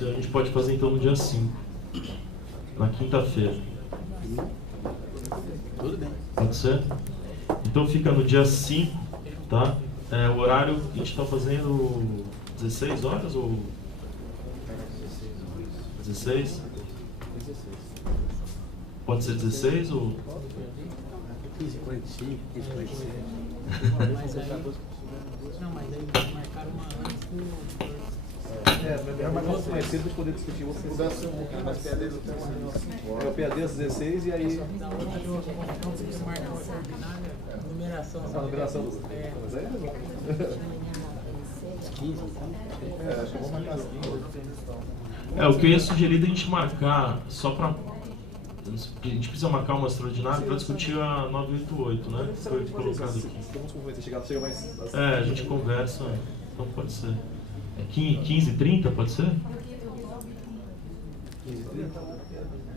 A gente pode fazer então no dia 5, na quinta-feira. Tudo bem. Pode ser? Então fica no dia 5, tá? O horário a gente está fazendo 16 horas ou 16? Pode ser 16 ou 15h45, 15h47. Não, mas aí marcaram uma antes do... Mas mais cedo para poder discutir o mudança. Mas PAD do é o PAD às 16 e aí. Da outra eu não consegui marcar uma ordinária, numeração. A numeração do. Mas aí é legal. 15, então. Acho que vamos marcar as 15. o que eu ia sugerir da gente marcar só para. A gente precisa marcar uma extraordinária para discutir a 988, né? Foi colocado aqui. Vamos conversar, chega mais. A gente conversa, então pode ser. 15h30, pode ser?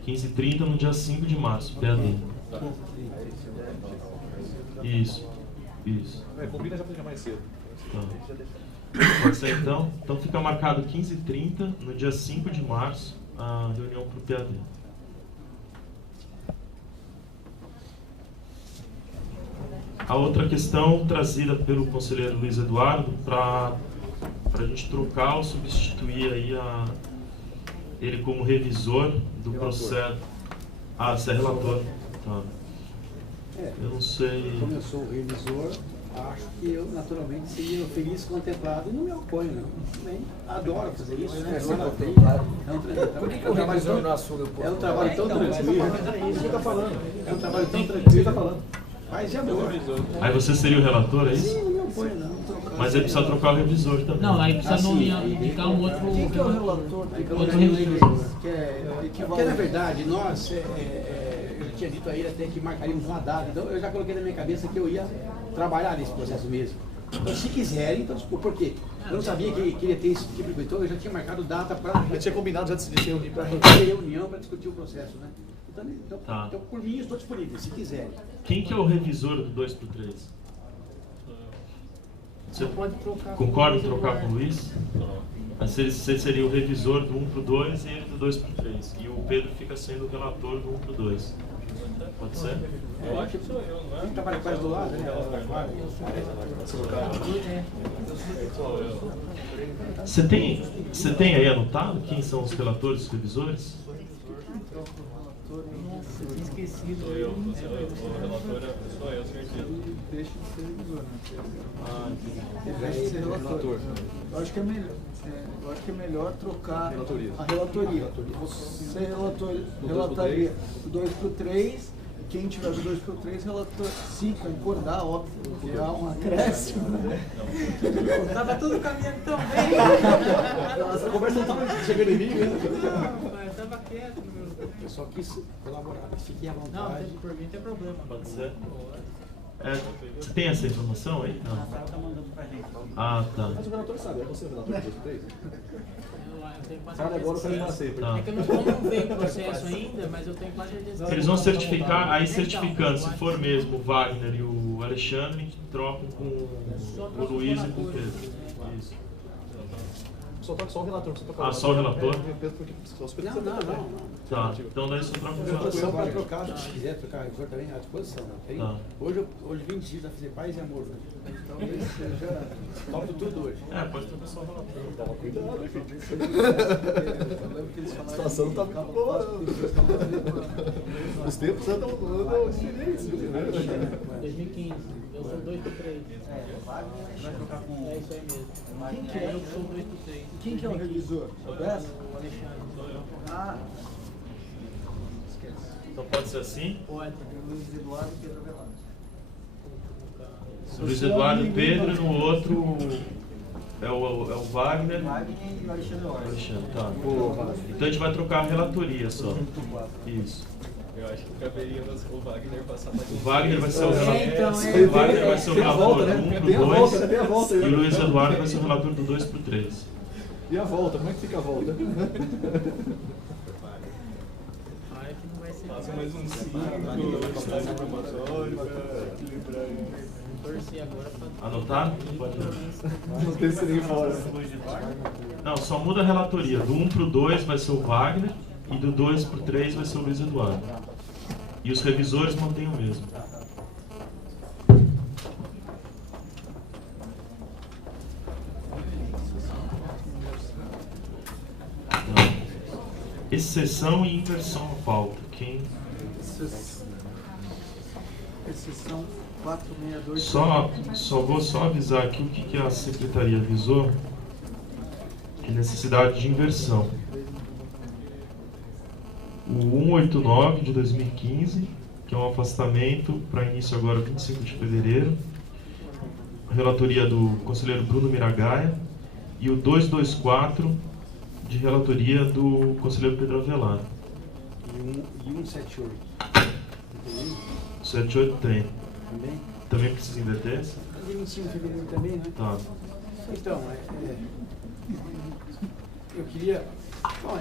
15h30 no dia 5 de março, PAD. Isso. Combina já para chegar mais cedo. Tá. Pode ser então? Então fica marcado 15h30 no dia 5 de março a reunião para o PAD. A outra questão trazida pelo conselheiro Luiz Eduardo para a gente trocar ou substituir aí ele como revisor do processo. Você é relator. Tá. Eu não sei. Como eu sou o revisor, acho que eu naturalmente seria feliz contemplado e não me oponho, não. Também adoro fazer isso, né? Por que o revisor não assume o posto? É um trabalho tão tranquilo. Você está falando. É um trabalho tão Você tranquilo. está falando. Paz e amor. Aí você seria o relator, é isso? Sim, não me oponho, não. Mas aí precisa trocar o revisor também. Não, aí precisa indicar um outro... Quem que é o relator? Outro revisor. Porque na verdade, nós, eu tinha dito a ele até que marcaríamos uma data, então eu já coloquei na minha cabeça que eu ia trabalhar nesse processo mesmo. Então, se quiserem, então desculpa, por quê? Eu não sabia que queria ter esse tipo de então eu já tinha marcado data para Já tinha combinado já de se reunir para reunião, para discutir o processo, né? Então, Tá. então, por mim, eu estou disponível, se quiserem. Quem que é o revisor do 2x3? Você Pode trocar. concorda em trocar com o Luiz? Mas você seria o revisor do 1x2 e ele do 2x3. E o Pedro fica sendo o relator do 1x2. Pode ser? Eu acho que sou eu, não é? Quem trabalha quase do lado, né? Você tem aí anotado quem são os relatores e os revisores? Nossa, eu tinha esquecido. O relator sou eu, certeza. Deixa de ser revisor, né? Deixa de ser relator. Eu acho que é melhor. Eu acho que é melhor trocar Relatoria. a relatoria. Você relataria do 2x3, quem tiver do 2x3 relator, se concordar, óbvio, que há um acréscimo, né? Tava tudo caminhando tão bem. Essa conversa não estava chegando em mim, né? Não, mas tava quieto no meu lugar. Eu só quis colaborar, fiquem à Não, vontade. por mim não tem problema. Pode ser? Você tem essa informação aí? Não. Tá mandando pra gente. Ah, tá. Mas o relator sabe, é você o relator do 2 por 3? Eu tenho quase Sabe agora o que eu certeza. não sei. Tá. É que eu não veio o processo ainda, mas eu tenho quase certeza. Eles vão certificar, aí certificando, se for mesmo o Wagner e o Alexandre, trocam com o Luiz e com o Pedro. Isso. Só toca só o relator. Só o relator? Não. Tá, então daí só troca o Disposição relator. para trocar, se quiser trocar revisor também, à disposição. Né? Tem, Tá. hoje 20 dias a fazer paz e amor. Né? Então, eu já toco tudo hoje. Pode trocar só o relator. Toma cuidado, filho. Eu lembro que eles falaram A situação não tá muito boa. Os tempos andam diferentes, viu? 2015. Eu sou 2x3. vai trocar com É isso aí mesmo. Quem que é? Eu sou 2x3. Quem que é o revisor? O Bessa? O Alexandre. Ah, Então pode ser assim? Pode. Luiz Eduardo e Pedro Velar. Luiz Eduardo e Pedro, no outro é o Wagner. Wagner e o Alexandre Orson. Alexandre, tá. Então a gente vai trocar a relatoria só. Isso. Eu acho que caberia o Wagner passar mais O Wagner vai ser o relator. então, O Wagner vai ser o Tem a relator volta, do né? 1 Tem a pro volta, 2 tem a volta. e o Luiz Eduardo vai ser o relator do 2 pro 3. E a volta? Como é que fica a volta? Ai, que não vai ser. Passa mais um 5, estágio probatório, equilibrar. torcer agora pra... Anotar? Pode. Não tem se nem fora. Não, só muda a relatoria. Do 1 para o 2 vai ser o Wagner e do 2 para o 3 vai ser o Luiz Eduardo. E os revisores mantêm o mesmo. Exceção e inversão na pauta. Quem? Exceção 462. Só vou avisar aqui o que a secretaria avisou, que necessidade de inversão. O 189 de 2015, que é um afastamento para início agora 25 de fevereiro, a relatoria do conselheiro Bruno Miragaia, e o 224 de relatoria do conselheiro Pedro Avelar. E 178. 78 tem. Também? Também precisa inverter? E 25 de fevereiro também, né? Tá. Então, eu queria... Bom,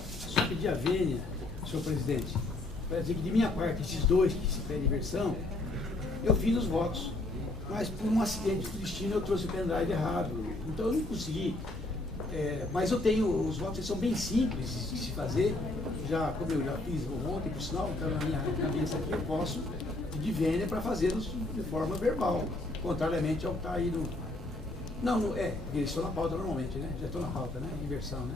só pedir a vênia, senhor presidente, para dizer que de minha parte, esses dois que se pedem inversão, eu fiz os votos, mas por um acidente do destino eu trouxe o pendrive errado, então eu não consegui. Mas eu tenho, os votos são bem simples de se fazer, como eu já fiz ontem, por sinal, então na minha cabeça aqui eu posso pedir vênia para fazê-los de forma verbal, contrariamente ao que está aí no... Não, porque eles estão na pauta normalmente, né? Já estou na pauta, né? Inversão, né?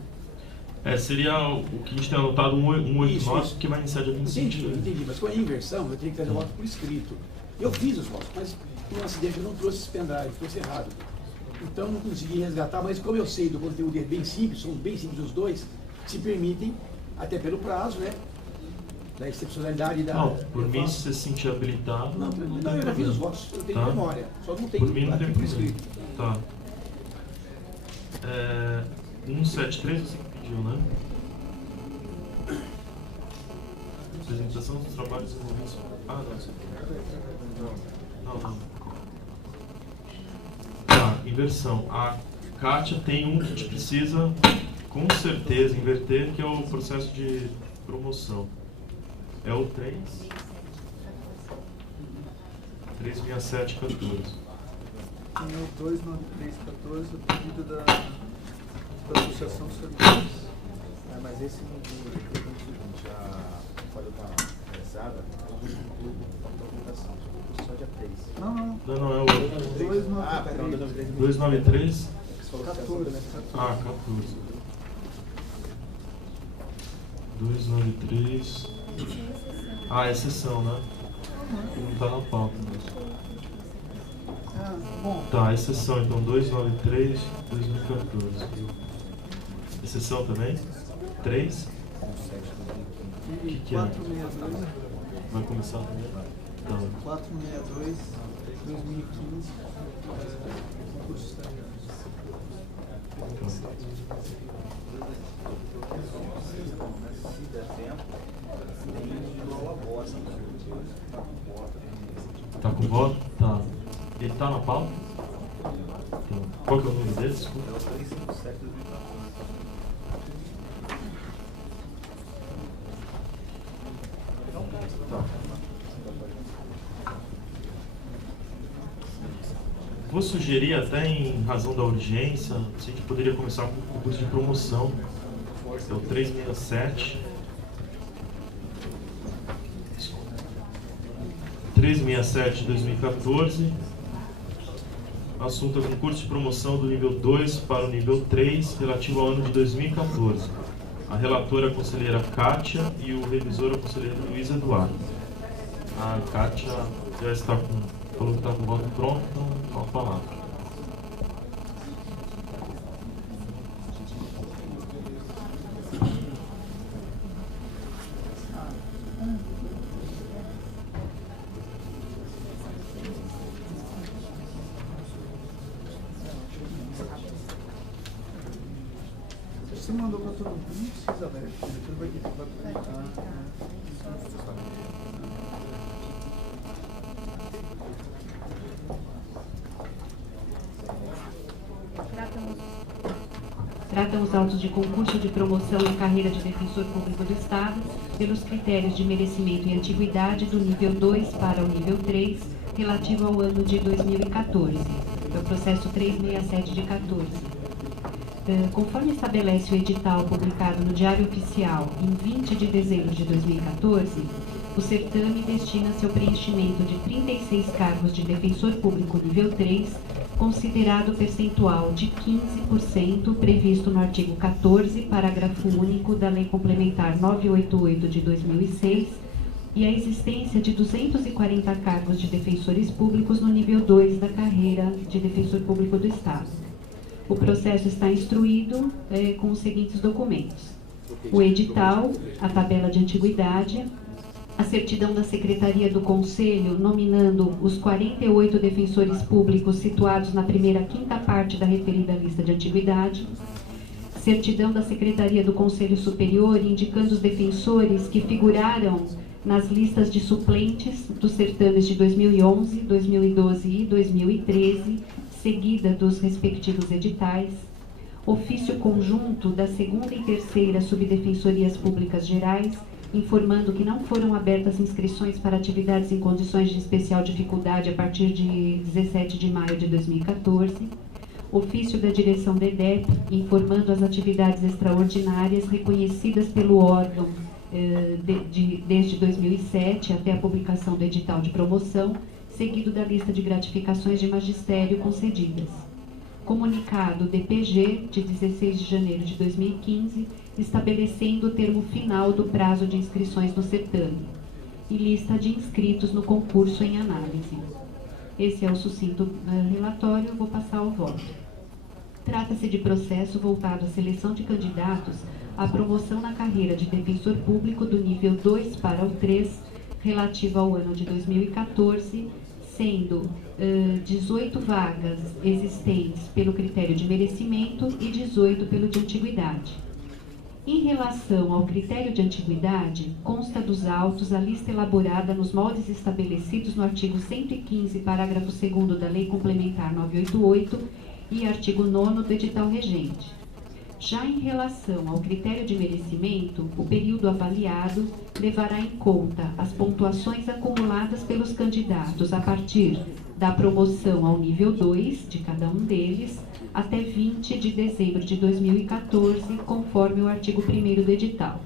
Seria o que a gente tem anotado, 189, Isso. que vai iniciar dia 25. Entendi, mas com a inversão eu teria que trazer o voto por escrito. Eu fiz os votos, mas por um acidente eu não trouxe esse pendrive, trouxe errado. Então não consegui resgatar, mas como eu sei do conteúdo é bem simples, são bem simples os dois, se permitem, até pelo prazo, né? Da excepcionalidade da... Não, por mim, se você se sentir habilitado... Não, eu já fiz os votos, eu tenho memória, só não tenho por mim não tem por problema. escrito. Tá. 173 você pediu, né? Apresentação dos trabalhos envolvidos... Não. Tá, inversão. A Kátia tem um que a gente precisa, com certeza, inverter, que é o processo de promoção. É o 36714. Tem o 29314, o pedido da Associação dos Servidores. Mas esse não tem o seguinte, a folha está realizada, a documentação, só dia 3. Não, Não, é o outro. Perdão, 293? 14. Ah, 14. 293. Exceção, né? Não tá na pauta mesmo. Bom, Tá, exceção, então 293, 2014. Exceção também? 3? O que é? 462, Vai começar também? Tá. 462, 2015, curso estagiário. Se der tempo, tem igual a voz, Tá com voto? Tá. Ele tá na pauta? Tá. Qual que é o nome dele? Desculpa. É o 357 do 2014. Tá. Vou sugerir, até em razão da urgência, se a gente poderia começar com o concurso de promoção. É o 367. 367 de 2014. Assunto é concurso de promoção do nível 2 para o nível 3, relativo ao ano de 2014. A relatora é a conselheira Kátia e o revisor é o conselheiro Luiz Eduardo. A Kátia já está falou que está com o voto pronto, então com a palavra. Você mandou para todo mundo, não precisa ler, depois vai perguntar. tratam os autos de concurso de promoção na carreira de defensor público do Estado pelos critérios de merecimento e antiguidade do nível 2 para o nível 3, relativo ao ano de 2014. É o processo 367 de 14. Conforme estabelece o edital publicado no Diário Oficial em 20 de dezembro de 2014, o certame destina-se ao preenchimento de 36 cargos de defensor público nível 3, considerado o percentual de 15% previsto no artigo 14, parágrafo único da Lei Complementar 988 de 2006, e a existência de 240 cargos de defensores públicos no nível 2 da carreira de defensor público do Estado. O processo está instruído com os seguintes documentos: o edital, a tabela de antiguidade, a certidão da Secretaria do Conselho nominando os 48 defensores públicos situados na primeira quinta parte da referida lista de antiguidade, certidão da Secretaria do Conselho Superior indicando os defensores que figuraram nas listas de suplentes dos certames de 2011, 2012 e 2013, seguida dos respectivos editais, ofício conjunto da segunda e terceira subdefensorias públicas gerais, informando que não foram abertas inscrições para atividades em condições de especial dificuldade a partir de 17 de maio de 2014, ofício da direção da EDEP, informando as atividades extraordinárias reconhecidas pelo órgão desde 2007 até a publicação do edital de promoção, seguido da lista de gratificações de magistério concedidas. Comunicado DPG, de 16 de janeiro de 2015, estabelecendo o termo final do prazo de inscrições no certame, e lista de inscritos no concurso em análise. Esse é o sucinto relatório, vou passar ao voto. Trata-se de processo voltado à seleção de candidatos à promoção na carreira de defensor público do nível 2 para o 3, relativo ao ano de 2014, sendo 18 vagas existentes pelo critério de merecimento e 18 pelo de antiguidade. Em relação ao critério de antiguidade, consta dos autos a lista elaborada nos moldes estabelecidos no artigo 115, parágrafo 2º da Lei Complementar 988 e artigo 9º do edital regente. Já em relação ao critério de merecimento, o período avaliado levará em conta as pontuações acumuladas pelos candidatos a partir da promoção ao nível 2 de cada um deles, até 20 de dezembro de 2014, conforme o artigo 1º do edital.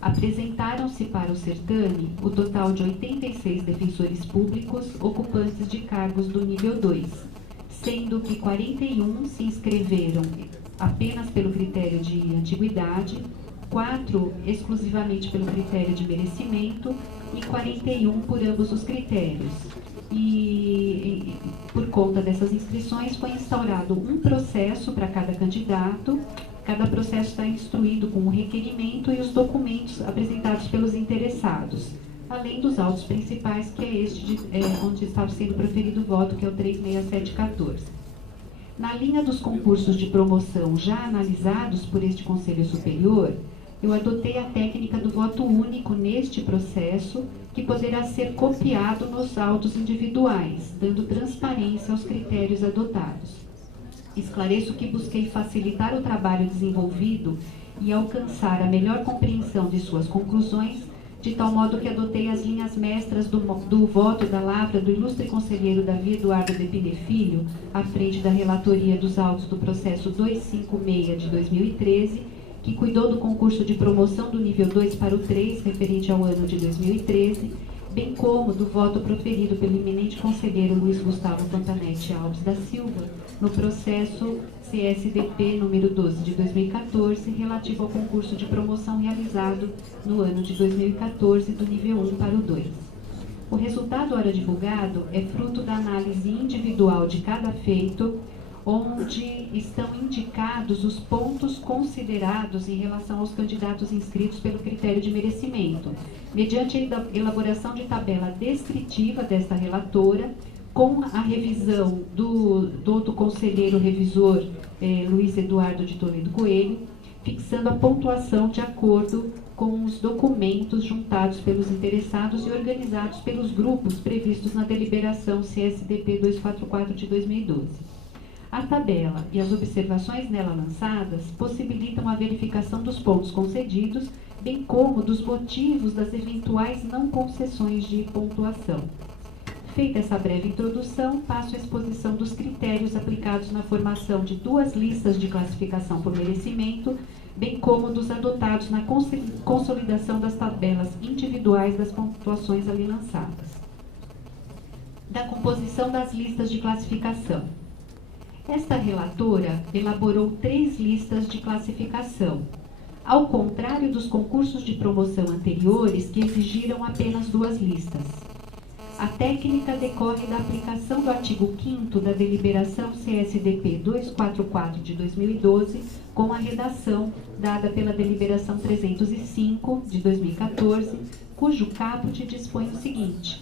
Apresentaram-se para o certame o total de 86 defensores públicos ocupantes de cargos do nível 2, sendo que 41 se inscreveram apenas pelo critério de antiguidade, 4 exclusivamente pelo critério de merecimento e 41 por ambos os critérios. E por conta dessas inscrições foi instaurado um processo para cada candidato. Cada processo está instruído com o requerimento e os documentos apresentados pelos interessados, além dos autos principais, que é este onde está sendo proferido o voto, que é o 36714. Na linha dos concursos de promoção já analisados por este Conselho Superior, eu adotei a técnica do voto único neste processo, que poderá ser copiado nos autos individuais, dando transparência aos critérios adotados. Esclareço que busquei facilitar o trabalho desenvolvido e alcançar a melhor compreensão de suas conclusões, de tal modo que adotei as linhas mestras do voto da lavra do ilustre conselheiro Davi Eduardo de Pine Filho, à frente da relatoria dos autos do processo 256 de 2013, que cuidou do concurso de promoção do nível 2 para o 3, referente ao ano de 2013, bem como do voto proferido pelo eminente conselheiro Luiz Gustavo Fontanete Alves da Silva, no processo CSDP número 12 de 2014, relativo ao concurso de promoção realizado no ano de 2014, do nível 1 para o 2. O resultado ora divulgado é fruto da análise individual de cada feito, onde estão indicados os pontos considerados em relação aos candidatos inscritos pelo critério de merecimento, mediante a elaboração de tabela descritiva desta relatora, com a revisão do outro conselheiro revisor, Luiz Eduardo de Toledo Coelho, fixando a pontuação de acordo com os documentos juntados pelos interessados e organizados pelos grupos previstos na deliberação CSDP 244 de 2012. A tabela e as observações nela lançadas possibilitam a verificação dos pontos concedidos, bem como dos motivos das eventuais não concessões de pontuação. Feita essa breve introdução, passo à exposição dos critérios aplicados na formação de 2 listas de classificação por merecimento, bem como dos adotados na consolidação das tabelas individuais das pontuações ali lançadas. Da composição das listas de classificação. Esta relatora elaborou 3 listas de classificação, ao contrário dos concursos de promoção anteriores que exigiram apenas 2 listas. A técnica decorre da aplicação do artigo 5º da deliberação CSDP 244 de 2012, com a redação dada pela deliberação 305 de 2014, cujo caput dispõe o seguinte: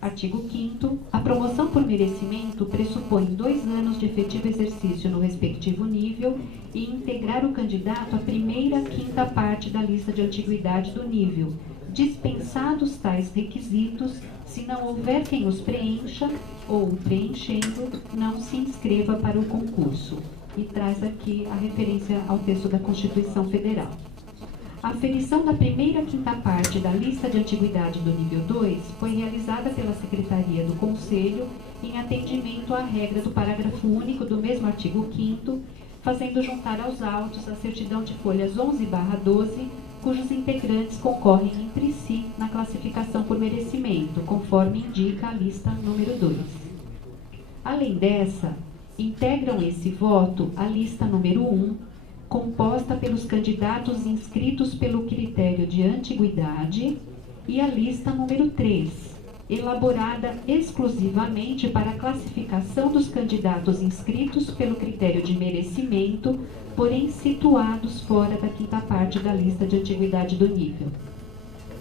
artigo 5º, a promoção por merecimento pressupõe 2 anos de efetivo exercício no respectivo nível e integrar o candidato à primeira quinta parte da lista de antiguidade do nível, dispensados tais requisitos, se não houver quem os preencha ou, preenchendo, não se inscreva para o concurso. E traz aqui a referência ao texto da Constituição Federal. A aferição da primeira quinta parte da lista de antiguidade do nível 2 foi realizada pela Secretaria do Conselho em atendimento à regra do parágrafo único do mesmo artigo 5º, fazendo juntar aos autos a certidão de folhas 11/12, cujos integrantes concorrem entre si na classificação por merecimento, conforme indica a lista número 2. Além dessa, integram esse voto a lista número 1, composta pelos candidatos inscritos pelo critério de antiguidade, e a lista número 3, elaborada exclusivamente para a classificação dos candidatos inscritos pelo critério de merecimento, porém situados fora da quinta parte da lista de antiguidade do nível.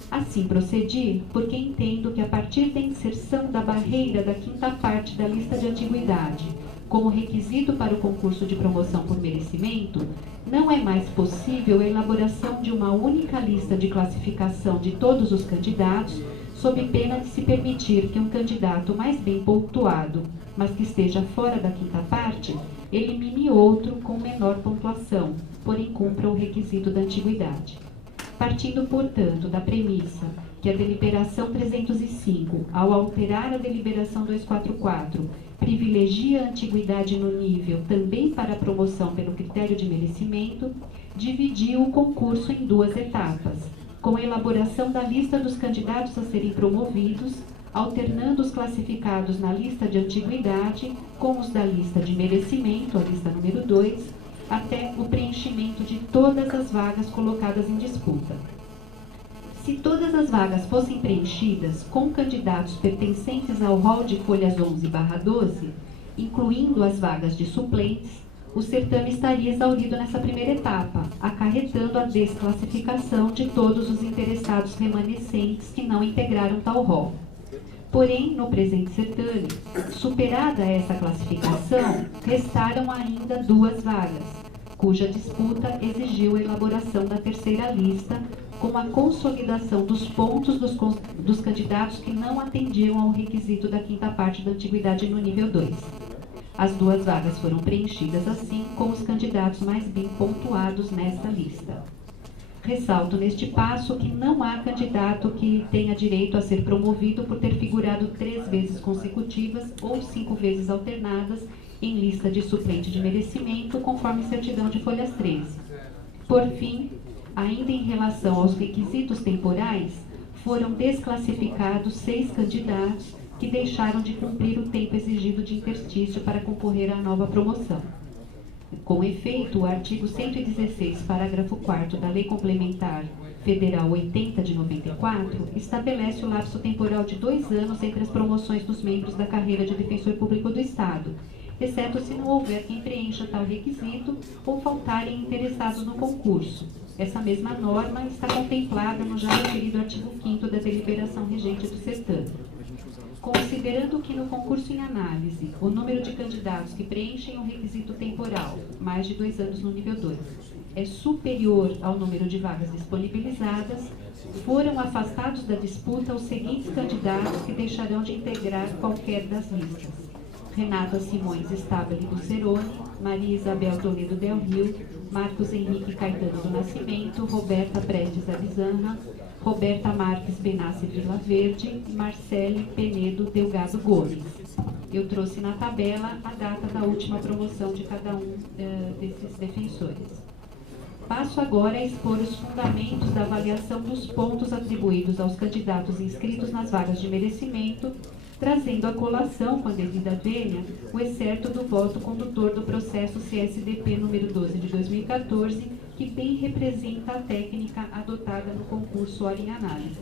Assim procedi, porque entendo que a partir da inserção da barreira da quinta parte da lista de antiguidade como requisito para o concurso de promoção por merecimento, não é mais possível a elaboração de uma única lista de classificação de todos os candidatos, sob pena de se permitir que um candidato mais bem pontuado, mas que esteja fora da quinta parte, elimine outro com menor pontuação, porém cumpra o requisito da antiguidade. Partindo, portanto, da premissa que a deliberação 305, ao alterar a deliberação 244, privilegia a antiguidade no nível também para a promoção pelo critério de merecimento, dividiu o concurso em 2 etapas, com a elaboração da lista dos candidatos a serem promovidos, alternando os classificados na lista de antiguidade com os da lista de merecimento, a lista número 2, até o preenchimento de todas as vagas colocadas em disputa. Se todas as vagas fossem preenchidas com candidatos pertencentes ao rol de folhas 11/12, incluindo as vagas de suplentes, o certame estaria exaurido nessa primeira etapa, acarretando a desclassificação de todos os interessados remanescentes que não integraram tal rol. Porém, no presente certame, superada essa classificação, restaram ainda 2 vagas, cuja disputa exigiu a elaboração da terceira lista, com a consolidação dos pontos dos candidatos que não atendiam ao requisito da quinta parte da antiguidade no nível 2. As 2 vagas foram preenchidas assim com os candidatos mais bem pontuados nesta lista. Ressalto neste passo que não há candidato que tenha direito a ser promovido por ter figurado 3 vezes consecutivas ou 5 vezes alternadas em lista de suplente de merecimento, conforme certidão de folhas 13. Por fim, ainda em relação aos requisitos temporais, foram desclassificados 6 candidatos que deixaram de cumprir o tempo exigido de interstício para concorrer à nova promoção. Com efeito, o artigo 116, parágrafo 4º da Lei Complementar Federal 80 de 94, estabelece o lapso temporal de 2 anos entre as promoções dos membros da carreira de defensor público do Estado, exceto se não houver quem preencha tal requisito ou faltarem interessados no concurso. Essa mesma norma está contemplada no já referido artigo 5º da deliberação regente do certame. Considerando que no concurso em análise, o número de candidatos que preenchem o requisito temporal, mais de 2 anos no nível 2, é superior ao número de vagas disponibilizadas, foram afastados da disputa os seguintes candidatos que deixarão de integrar qualquer das listas: Renata Simões Stabile do Cerone, Maria Isabel Toledo Del Rio, Marcos Henrique Caetano do Nascimento, Roberta Prestes Abizanra, Roberta Marques Benassi Vila Verde e Marcele Penedo Delgado Gomes. Eu trouxe na tabela a data da última promoção de cada um desses defensores. Passo agora a expor os fundamentos da avaliação dos pontos atribuídos aos candidatos inscritos nas vagas de merecimento, trazendo à colação, com a devida vênia, o excerto do voto condutor do processo CSDP número 12 de 2014, que bem representa a técnica adotada no concurso Hora em Análise.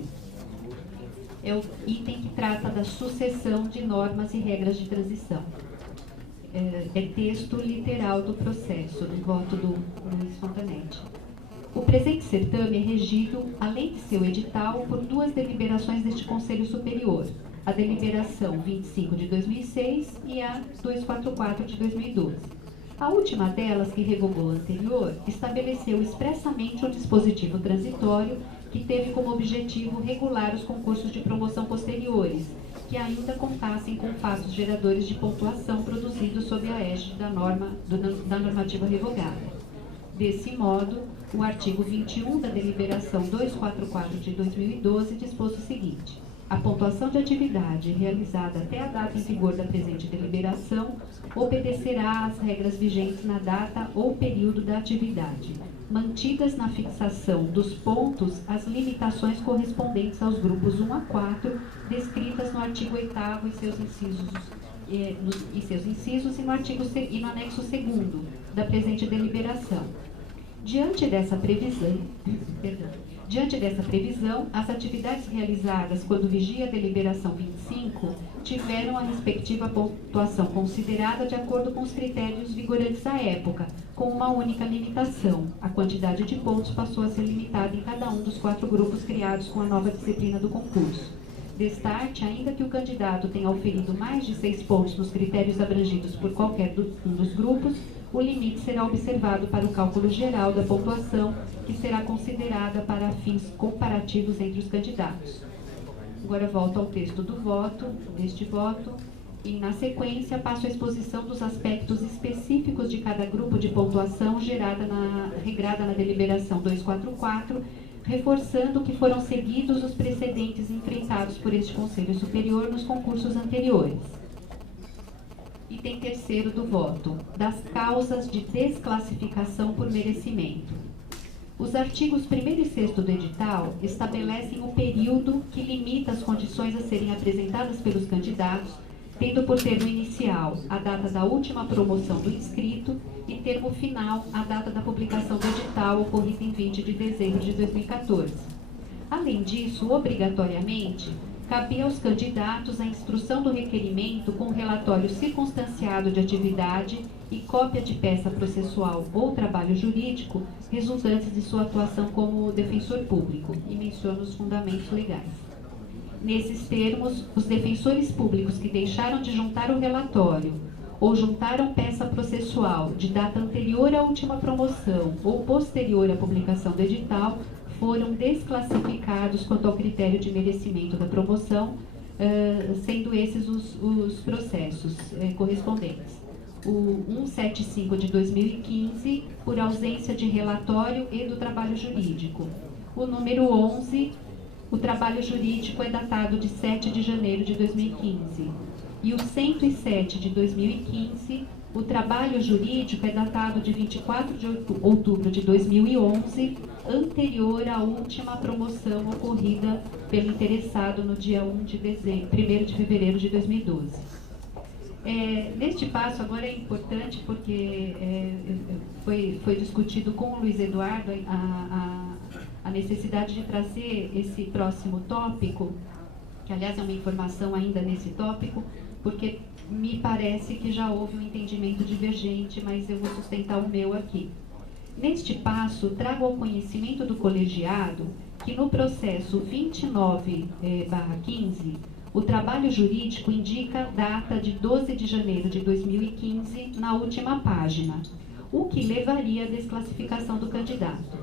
É o item que trata da sucessão de normas e regras de transição. É texto literal do processo, do voto do Luiz Fontanetti. O presente certame é regido, além de seu edital, por duas deliberações deste Conselho Superior, a deliberação 25 de 2006 e a 244 de 2012. A última delas, que revogou a anterior, estabeleceu expressamente um dispositivo transitório que teve como objetivo regular os concursos de promoção posteriores, que ainda contassem com fatos geradores de pontuação produzidos sob a égide da normativa revogada. Desse modo, o artigo 21 da deliberação 244 de 2012 dispôs o seguinte: a pontuação de atividade realizada até a data em vigor da presente deliberação obedecerá às regras vigentes na data ou período da atividade, mantidas na fixação dos pontos as limitações correspondentes aos grupos 1 a 4, descritas no artigo 8º e seus incisos e no anexo 2º da presente deliberação. Diante dessa previsão, as atividades realizadas quando vigia a deliberação 25 tiveram a respectiva pontuação considerada de acordo com os critérios vigorantes à época, com uma única limitação: a quantidade de pontos passou a ser limitada em cada um dos 4 grupos criados com a nova disciplina do concurso. Destarte, ainda que o candidato tenha oferido mais de 6 pontos nos critérios abrangidos por qualquer um dos grupos, o limite será observado para o cálculo geral da pontuação, que será considerada para fins comparativos entre os candidatos. Agora volto ao texto deste voto, e na sequência passo a exposição dos aspectos específicos de cada grupo de pontuação regrada na deliberação 244, reforçando que foram seguidos os precedentes enfrentados por este Conselho Superior nos concursos anteriores. Item terceiro do voto: das causas de desclassificação por merecimento. Os artigos 1º e 6º do edital estabelecem o período que limita as condições a serem apresentadas pelos candidatos, tendo por termo inicial a data da última promoção do inscrito e termo final a data da publicação do edital, ocorrida em 20 de dezembro de 2014. Além disso, obrigatoriamente, cabia aos candidatos a instrução do requerimento com relatório circunstanciado de atividade e cópia de peça processual ou trabalho jurídico resultantes de sua atuação como defensor público, e menciono os fundamentos legais. Nesses termos, os defensores públicos que deixaram de juntar o relatório ou juntaram peça processual de data anterior à última promoção ou posterior à publicação do edital foram desclassificados quanto ao critério de merecimento da promoção, sendo esses os processos correspondentes. O 175 de 2015, por ausência de relatório e do trabalho jurídico. O número 11, o trabalho jurídico é datado de 7 de janeiro de 2015. E o 107 de 2015, o trabalho jurídico é datado de 24 de outubro de 2011, anterior à última promoção ocorrida pelo interessado no dia 1 de fevereiro de 2012. Neste passo agora é importante porque foi discutido com o Luiz Eduardo a necessidade de trazer esse próximo tópico, que aliás é uma informação ainda nesse tópico, porque me parece que já houve um entendimento divergente, mas eu vou sustentar o meu aqui. Neste passo, trago ao conhecimento do colegiado que no processo 29/15, o trabalho jurídico indica a data de 12 de janeiro de 2015 na última página, o que levaria à desclassificação do candidato.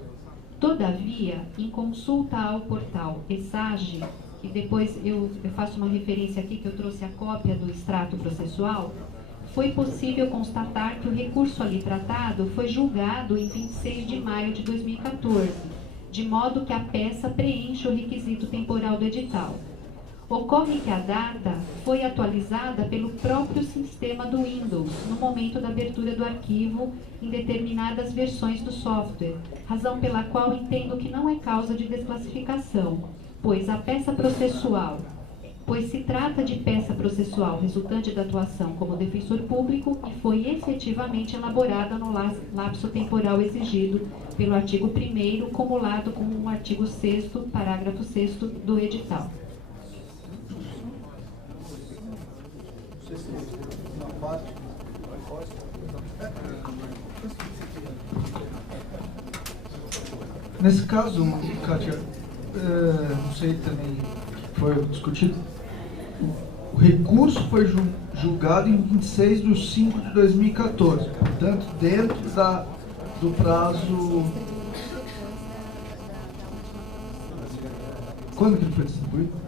Todavia, em consulta ao portal ESAGE, e depois eu faço uma referência aqui que eu trouxe a cópia do extrato processual, foi possível constatar que o recurso ali tratado foi julgado em 26 de maio de 2014, de modo que a peça preenche o requisito temporal do edital. Ocorre que a data foi atualizada pelo próprio sistema do Windows no momento da abertura do arquivo em determinadas versões do software, razão pela qual entendo que não é causa de desclassificação, pois se trata de peça processual resultante da atuação como defensor público e foi efetivamente elaborada no lapso temporal exigido pelo artigo 1º, cumulado com o artigo 6º, parágrafo 6º do edital. Nesse caso, Kátia, não sei também, foi discutido, o recurso foi julgado em 26 de 5 de 2014, portanto, dentro do prazo... Quando que ele foi distribuído?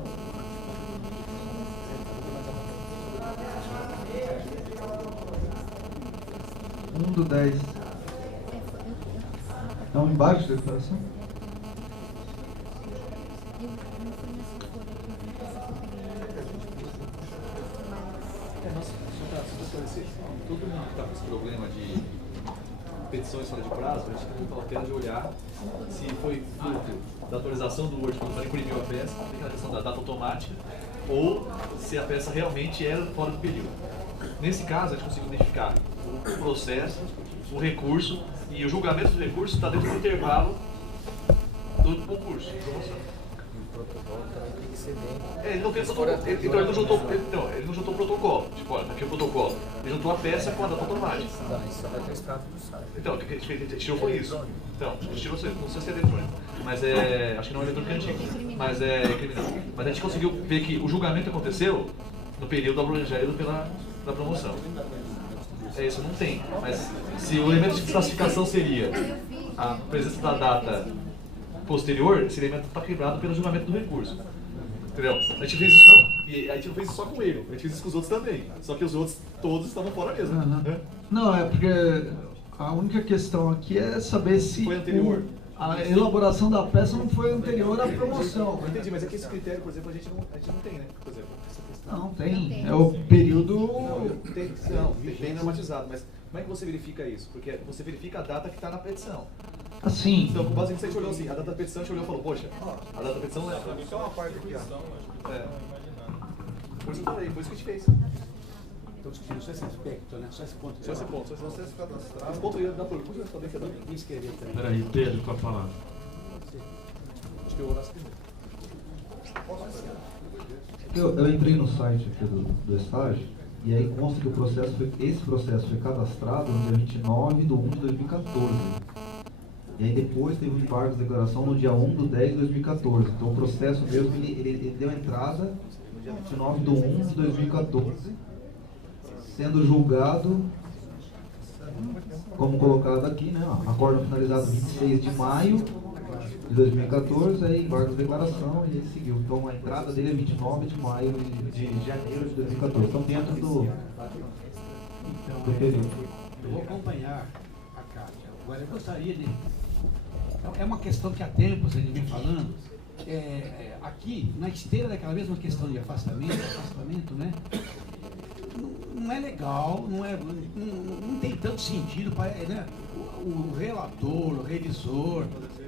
Do 10. É um embarque de declaração? Todo mundo que está com esse problema de petições fora de prazo, a gente tem muita cautela de olhar se foi fruto da atualização do Word quando imprimiu a peça, aquela questão da data automática, ou se a peça realmente era fora do período. Nesse caso, a gente conseguiu identificar o processo, o recurso, e o julgamento do recurso está dentro do intervalo do concurso, de promoção. Ele não fez protocolo. Então ele não juntou o protocolo. Tipo, olha, tá aqui o protocolo. Ele juntou a peça com a data automática. Então, o que a gente tirou foi isso. Então, a gente tirou, não sei se é eletrônico, mas acho que não é eletrônico antigo, mas é criminal. Mas a gente conseguiu ver que o julgamento aconteceu no período abrangado da promoção. É isso, não tem. Mas se o elemento de classificação seria a presença da data posterior, esse elemento está quebrado pelo julgamento do recurso. Entendeu? A gente fez isso e a gente não fez isso só com ele, a gente fez isso com os outros também. Só que os outros todos estavam fora mesmo. Né? Não, é porque a única questão aqui é saber se foi anterior. A elaboração da peça não foi anterior à promoção. Eu entendi, mas é que esse critério, por exemplo, a gente não tem, né? Por exemplo, não tem. É o período. Não, tem normatizado, mas como é que você verifica isso? Porque você verifica a data que está na petição. Assim. Então, com base nisso, a gente olhou assim, a data da petição, a gente olhou e falou, poxa, a data da petição é. Só uma parte aqui, ó. Por isso eu falei, foi isso que a gente fez. Estou discutindo só esse aspecto, né? Só esse ponto. Só esse ponto. Esse ponto ia dar por curso, também que eu escrever também. Peraí, Pedro, com a palavra. Acho que eu orasse primeiro. Eu entrei no site aqui do estágio e aí consta que esse processo foi cadastrado no dia 29 de 1 de 2014. E aí depois teve um embargo de declaração no dia 1 de 10 de 2014. Então o processo mesmo, ele deu entrada no dia 29 de 1 de 2014, sendo julgado, como colocado aqui, né? Acordo finalizado 26 de maio de 2014, aí embargo de declaração e ele seguiu. Então a entrada dele é 29 de maio de janeiro de 2014. Então dentro do período. Eu vou acompanhar a Kátia. Agora eu gostaria de... É uma questão que há tempos ele vem falando. Aqui, na esteira daquela mesma questão de afastamento, né? Não é legal, não tem tanto sentido para, né? O relator, o revisor,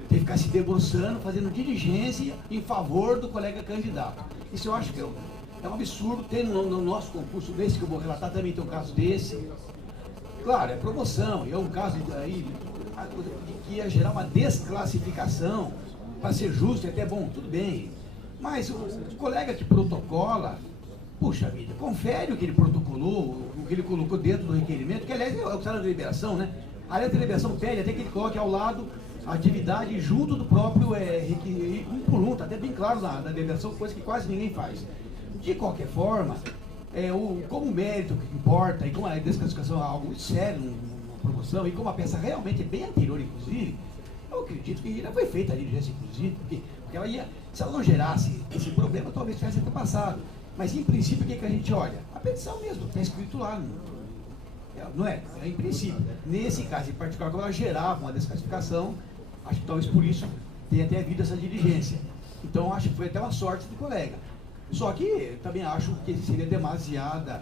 tem que ficar se debruçando, fazendo diligência em favor do colega candidato. Isso eu acho que é um absurdo. Tem no nosso concurso desse que eu vou relatar, também tem um caso desse. Claro, é promoção, e é um caso aí que ia gerar uma desclassificação, para ser justo, é até bom, tudo bem. Mas o colega que protocola, puxa vida, confere o que ele protocolou, o que ele colocou dentro do requerimento, que aliás é o que está na deliberação, né? A lei da deliberação pede até que ele coloque ao lado a atividade junto do próprio um por um, está até bem claro na deliberação, coisa que quase ninguém faz. De qualquer forma, como o mérito que importa e como a desclassificação é algo muito sério numa promoção e como a peça realmente é bem anterior, inclusive, eu acredito que já foi feita a diligência, inclusive, porque ela ia, se ela não gerasse esse problema, talvez tivesse até passado. Mas, em princípio, o que a gente olha? A petição mesmo, está escrito lá Não é? Em princípio. Nesse caso em particular, como ela gerava uma desclassificação, acho que talvez por isso tenha até havido essa diligência. Então, acho que foi até uma sorte do colega. Só que também acho que seria demasiada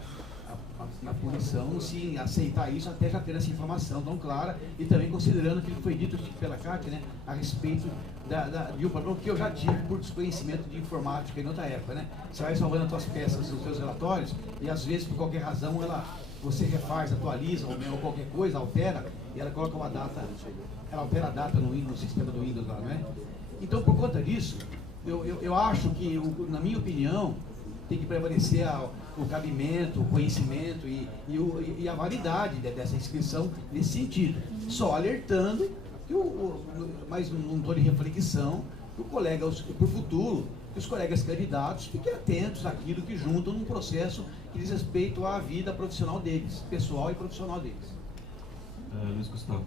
a punição se aceitar isso até já ter essa informação tão clara e também considerando aquilo que foi dito pela Cátia, né, a respeito de um problema que eu já tive por desconhecimento de informática em outra época, né? Você vai salvando as suas peças, os seus relatórios e às vezes por qualquer razão você refaz, atualiza ou qualquer coisa, altera e ela coloca uma data, ela altera a data no sistema do Windows lá, não é? Então por conta disso, eu acho que, na minha opinião, tem que prevalecer o cabimento, o conhecimento e a validade dessa inscrição nesse sentido. Só alertando, mas num tom de reflexão, que o colega, para o futuro, que os colegas candidatos fiquem atentos àquilo que juntam num processo que diz respeito à vida profissional deles, pessoal e profissional deles. Luiz Gustavo.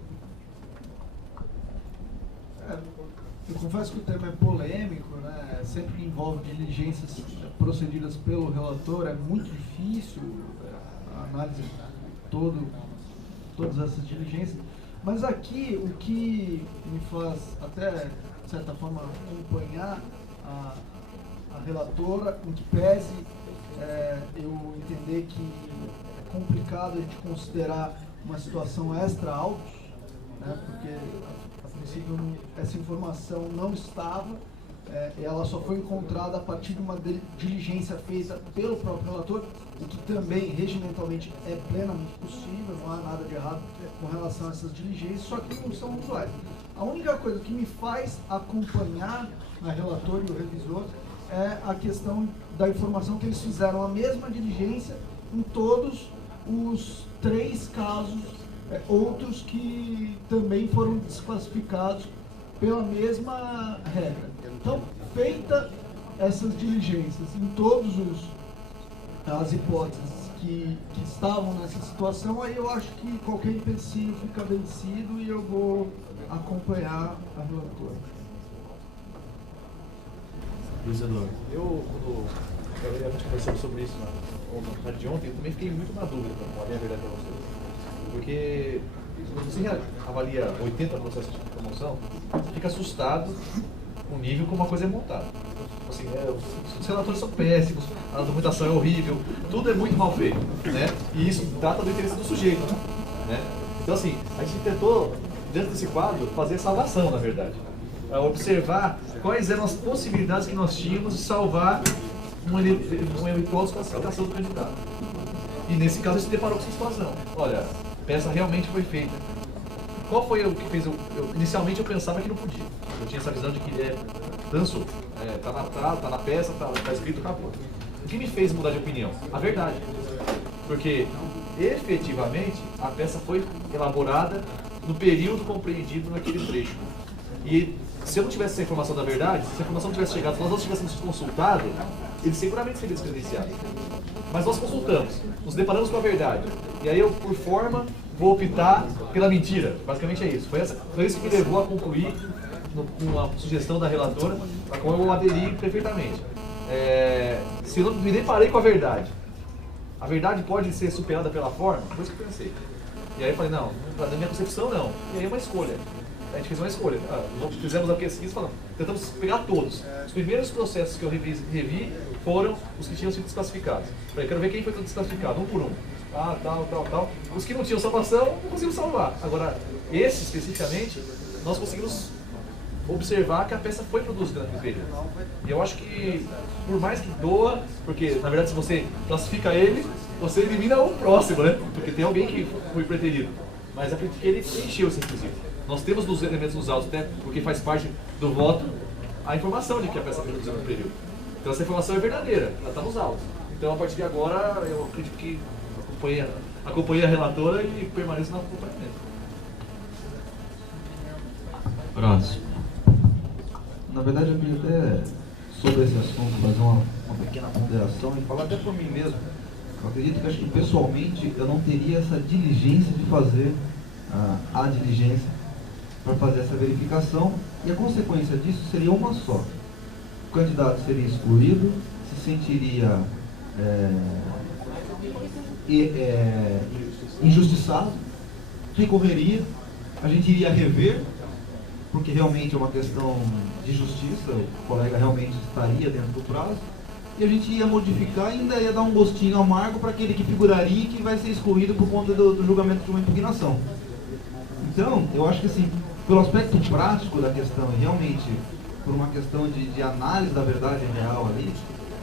Eu confesso que o tema é polêmico, né? Sempre envolve diligências procedidas pelo relator, é muito difícil a análise de todas essas diligências, mas aqui o que me faz até, de certa forma, acompanhar a relatora, em que pese eu entender que é complicado a gente considerar uma situação extra-autos, né? Porque a princípio essa informação não estava, ela só foi encontrada a partir de uma diligência feita pelo próprio relator, o que também regimentalmente é plenamente possível, não há nada de errado com relação a essas diligências, só que não são usuais. A única coisa que me faz acompanhar a relatora e o revisor é a questão da informação que eles fizeram a mesma diligência em todos os 3 casos outros que também foram desclassificados pela mesma regra. Então, feita essas diligências em todas as hipóteses que estavam nessa situação, aí eu acho que qualquer empecilho fica vencido e eu vou acompanhar a relatora. Luiz Eduardo. Quando a gente conversou sobre isso na tarde de ontem, eu também fiquei muito na dúvida, para falar a verdade para vocês. Porque quando você avalia 80 processos de promoção, você fica assustado com o nível como uma coisa é montada. Assim, os relatórios são péssimos, a documentação é horrível, tudo é muito mal feito, né? E isso trata do interesse do sujeito, né? Então assim, a gente tentou, dentro desse quadro, fazer a salvação, na verdade. Para observar quais eram as possibilidades que nós tínhamos de salvar uma eventual desclassificação do candidato. E nesse caso, a gente se deparou com essa situação. Olha, a peça realmente foi feita. Qual foi o que fez? Inicialmente eu pensava que não podia. Eu tinha essa visão de que dançou. Tá na peça, tá escrito, acabou. O que me fez mudar de opinião? A verdade. Porque, efetivamente, a peça foi elaborada no período compreendido naquele trecho. E se eu não tivesse essa informação da verdade, se a informação não tivesse chegado, se nós não tivéssemos consultado, ele seguramente seria descredenciado. Mas nós consultamos, nos deparamos com a verdade. E aí eu, por forma, vou optar pela mentira. Basicamente é isso. Foi isso que me levou a concluir com a sugestão da relatora, a qual eu aderi perfeitamente. Se eu não me deparei com a verdade pode ser superada pela forma? Foi isso que eu pensei. E aí eu falei, não, na minha concepção não. E aí é uma escolha. A gente fez uma escolha. Fizemos a pesquisa e falamos, tentamos pegar todos. Os primeiros processos que eu revi foram os que tinham sido desclassificados. Falei, quero ver quem foi desclassificado, um por um. Tal. Os que não tinham salvação, não conseguimos salvar. Agora, esse especificamente, nós conseguimos observar que a peça foi produzida naquele período. E eu acho que, por mais que doa, porque na verdade se você classifica ele, você elimina o próximo, né? Porque tem alguém que foi preterido. Mas acredito que ele encheu esse requisito. Nós temos dos elementos dos autos, até porque faz parte do voto, a informação de que a peça foi produzida no período. Então essa informação é verdadeira, ela está nos autos. Então a partir de agora, eu acredito que acompanhei a relatora e permaneço no acompanhamento. Próximo. Na verdade, eu queria até, sobre esse assunto, fazer uma pequena ponderação e falar até por mim mesmo. Eu acredito que, acho que pessoalmente, eu não teria essa diligência de fazer a diligência para fazer essa verificação, e a consequência disso seria uma só. O candidato seria excluído, se sentiria injustiçado, recorreria, a gente iria rever, porque realmente é uma questão de justiça, o colega realmente estaria dentro do prazo, e a gente ia modificar e ainda ia dar um gostinho amargo para aquele que figuraria e que vai ser excluído por conta do julgamento de uma impugnação. Então, eu acho que assim, pelo aspecto prático da questão e realmente por uma questão de análise da verdade real ali,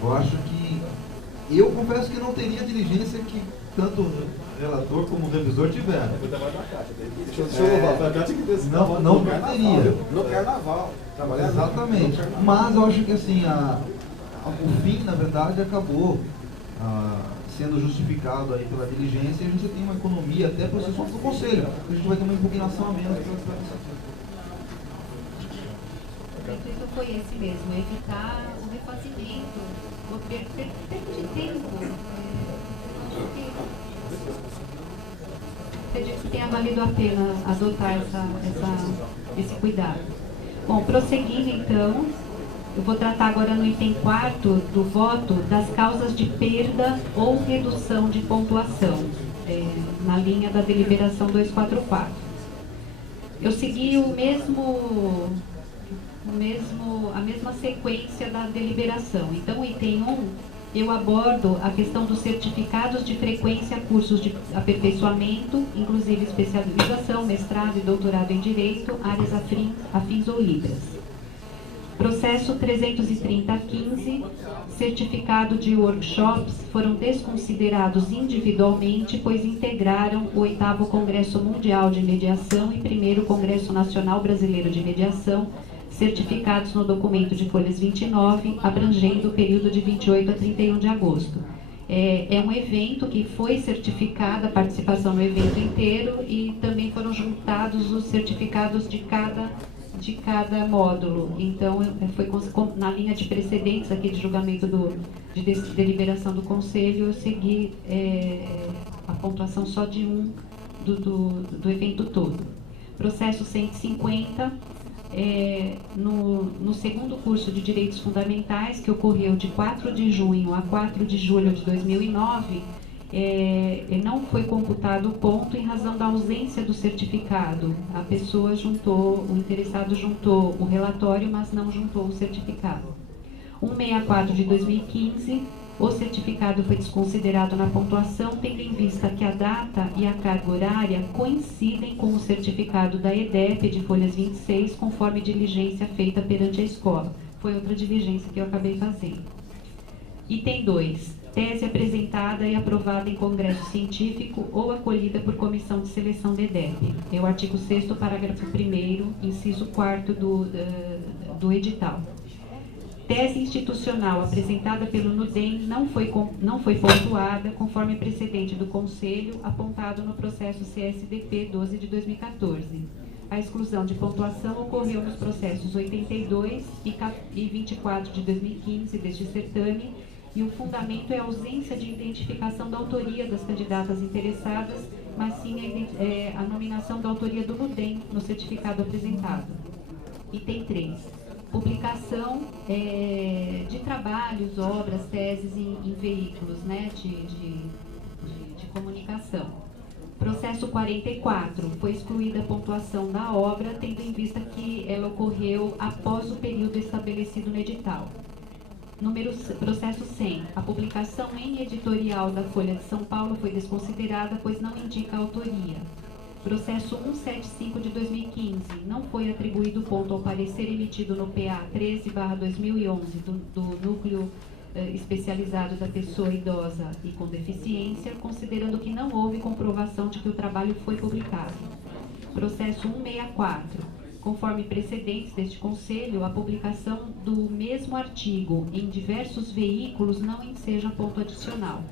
eu acho que, eu confesso que não teria a diligência que tanto o relator como o revisor tiveram. Não teria. No carnaval. Exatamente. Mas eu acho que assim, o fim, na verdade, acabou sendo justificado aí pela diligência e a gente tem uma economia até processual do conselho. A gente vai ter uma impugnação a menos pela esclarecimento. O intuito foi esse mesmo, evitar o refazimento, o perda de tempo. Acredito que tenha valido a pena adotar esse cuidado. Bom, prosseguindo então, eu vou tratar agora no item 4º do voto das causas de perda ou redução de pontuação, na linha da deliberação 244. Eu segui a mesma sequência da deliberação. Então, o item 1, eu abordo a questão dos certificados de frequência a cursos de aperfeiçoamento, inclusive especialização, mestrado e doutorado em Direito, áreas afins ou libras. Processo 330-15, certificado de workshops foram desconsiderados individualmente, pois integraram o 8º Congresso Mundial de Mediação e 1º Congresso Nacional Brasileiro de Mediação, certificados no documento de folhas 29, abrangendo o período de 28 a 31 de agosto. É um evento que foi certificada a participação no evento inteiro e também foram juntados os certificados de cada módulo. Então, foi na linha de precedentes aqui de julgamento de deliberação do Conselho, eu segui a pontuação só de um do evento todo. Processo 150, no segundo curso de Direitos Fundamentais, que ocorreu de 4 de junho a 4 de julho de 2009, não foi computado o ponto em razão da ausência do certificado. A pessoa o interessado juntou o relatório, mas não juntou o certificado. 164 de 2015, o certificado foi desconsiderado na pontuação, tendo em vista que a data e a carga horária coincidem com o certificado da EDEP de folhas 26, conforme diligência feita perante a escola. Foi outra diligência que eu acabei fazendo. Item 2. Tese apresentada e aprovada em congresso científico ou acolhida por comissão de seleção da EDEP. É o artigo 6º, parágrafo 1º, inciso 4º do edital. Tese institucional apresentada pelo NUDEM não foi pontuada, conforme precedente do Conselho, apontado no processo CSDP 12 de 2014. A exclusão de pontuação ocorreu nos processos 82 e 24 de 2015 deste certame, e o fundamento é a ausência de identificação da autoria das candidatas interessadas, mas sim a nominação da autoria do NUDEM no certificado apresentado. Item 3. Publicação de trabalhos, obras, teses em veículos, né, de comunicação. Processo 44. Foi excluída a pontuação da obra, tendo em vista que ela ocorreu após o período estabelecido no edital. Processo 100. A publicação em editorial da Folha de São Paulo foi desconsiderada, pois não indica a autoria. Processo 175 de 2015. Não foi atribuído ponto ao parecer emitido no PA 13/2011 do Núcleo Especializado da Pessoa Idosa e com Deficiência, considerando que não houve comprovação de que o trabalho foi publicado. Processo 164. Conforme precedentes deste Conselho, a publicação do mesmo artigo em diversos veículos não enseja ponto adicional.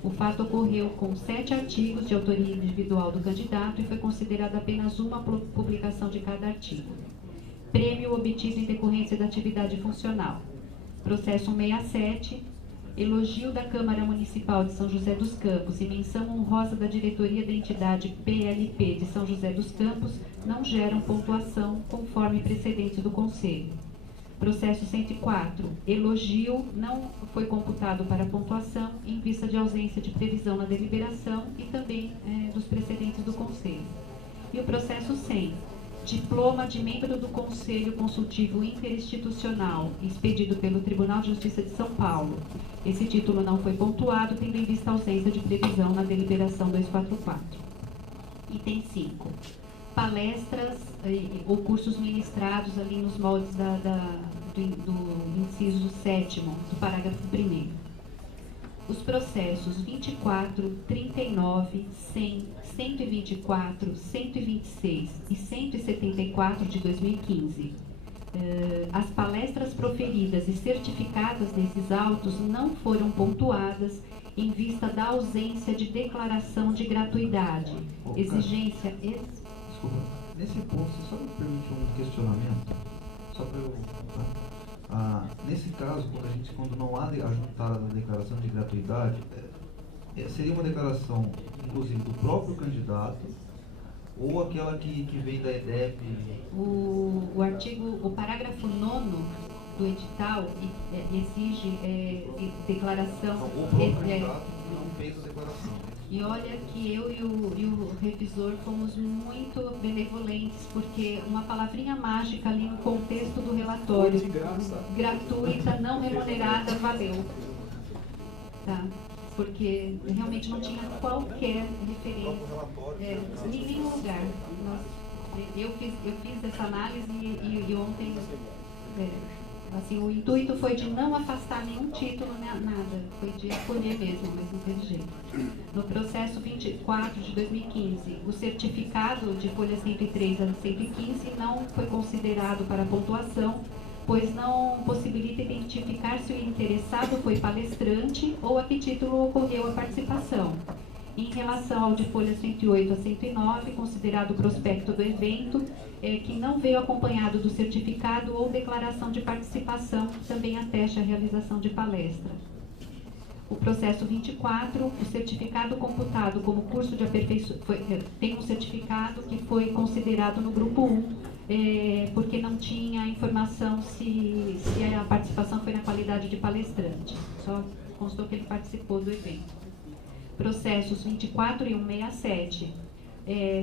O fato ocorreu com 7 artigos de autoria individual do candidato e foi considerada apenas uma publicação de cada artigo. Prêmio obtido em decorrência da atividade funcional. Processo 167. Elogio da Câmara Municipal de São José dos Campos e menção honrosa da diretoria da entidade PLP de São José dos Campos não geram pontuação conforme precedentes do Conselho. Processo 104. Elogio não foi computado para pontuação em vista de ausência de previsão na deliberação e também dos precedentes do Conselho. E o processo 100. Diploma de membro do Conselho Consultivo Interinstitucional, expedido pelo Tribunal de Justiça de São Paulo. Esse título não foi pontuado, tendo em vista a ausência de previsão na deliberação 244. Item 5. Palestras ou cursos ministrados ali nos moldes do inciso 7º, do parágrafo 1º. Os processos 24, 39, 100, 124, 126 e 174 de 2015. As palestras proferidas e certificadas nesses autos não foram pontuadas em vista da ausência de declaração de gratuidade. Exigência... Desculpa, nesse ponto, você só me permite um questionamento? Só para eu... nesse caso, quando não há ajuntada da declaração de gratuidade, seria uma declaração, inclusive, do próprio candidato ou aquela que vem da EDEP? O parágrafo 9º do edital exige declaração... Então, o próprio candidato não fez a declaração. E olha que eu e o revisor fomos muito benevolentes, porque uma palavrinha mágica ali no contexto do relatório, gratuita, não remunerada, valeu. Tá? Porque realmente não tinha qualquer referência, em nenhum lugar. Eu fiz essa análise e ontem... Assim, o intuito foi de não afastar nenhum título, nada, foi de escolher mesmo, mas não teve jeito. No processo 24 de 2015, o certificado de folha 103 a 115 não foi considerado para pontuação, pois não possibilita identificar se o interessado foi palestrante ou a que título ocorreu a participação. Em relação ao de folha 108 a 109, considerado o prospecto do evento, que não veio acompanhado do certificado ou declaração de participação, que também ateste a realização de palestra. O processo 24, o certificado computado como curso de aperfeiçoamento, tem um certificado que foi considerado no grupo 1, porque não tinha informação se a participação foi na qualidade de palestrante, só constou que ele participou do evento. Processos 24 e 167,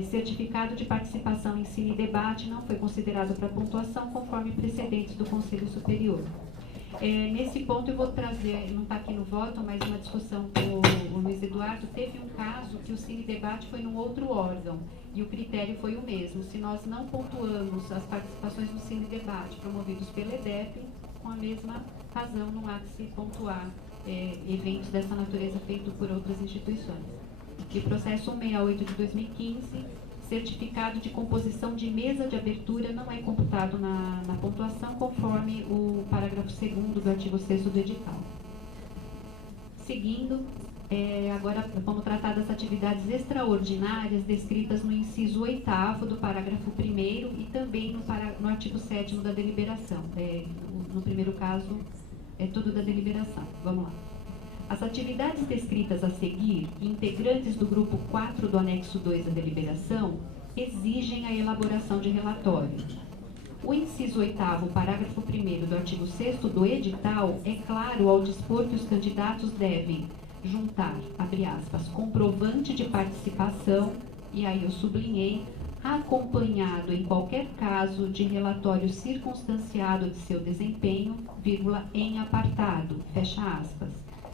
certificado de participação em ensino e debate não foi considerado para pontuação conforme precedentes do Conselho Superior. Nesse ponto eu vou trazer, não está aqui no voto, mas uma discussão com o Luiz Eduardo. Teve um caso que o Cine Debate foi num outro órgão e o critério foi o mesmo. Se nós não pontuamos as participações no Cine Debate promovidos pela EDEP, com a mesma razão não há que se pontuar eventos dessa natureza feitos por outras instituições. E processo 168 de 2015, certificado de composição de mesa de abertura não é computado na pontuação, conforme o parágrafo 2º do artigo 6º do edital. Seguindo, agora vamos tratar das atividades extraordinárias descritas no inciso 8º do parágrafo 1º e também no artigo 7º da deliberação. No primeiro caso, é tudo da deliberação. Vamos lá. As atividades descritas a seguir, integrantes do grupo 4 do anexo 2 da deliberação, exigem a elaboração de relatório. O inciso 8º, parágrafo 1º do artigo 6º do edital é claro ao dispor que os candidatos devem juntar, abre aspas, comprovante de participação, e aí eu sublinhei, acompanhado em qualquer caso de relatório circunstanciado de seu desempenho, vírgula, em apartado, fecha aspas,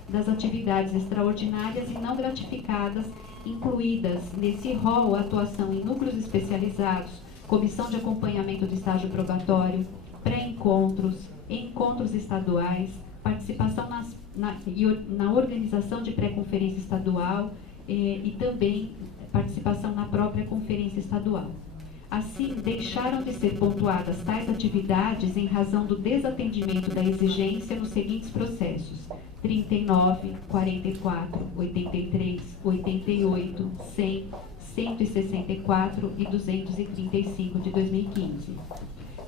das atividades extraordinárias e não gratificadas, incluídas nesse rol a atuação em núcleos especializados, comissão de acompanhamento do estágio probatório, pré-encontros, encontros estaduais, participação na organização de pré-conferência estadual e também participação na própria conferência estadual. Assim, deixaram de ser pontuadas tais atividades em razão do desatendimento da exigência nos seguintes processos: 39, 44, 83, 88, 100, 164 e 235 de 2015.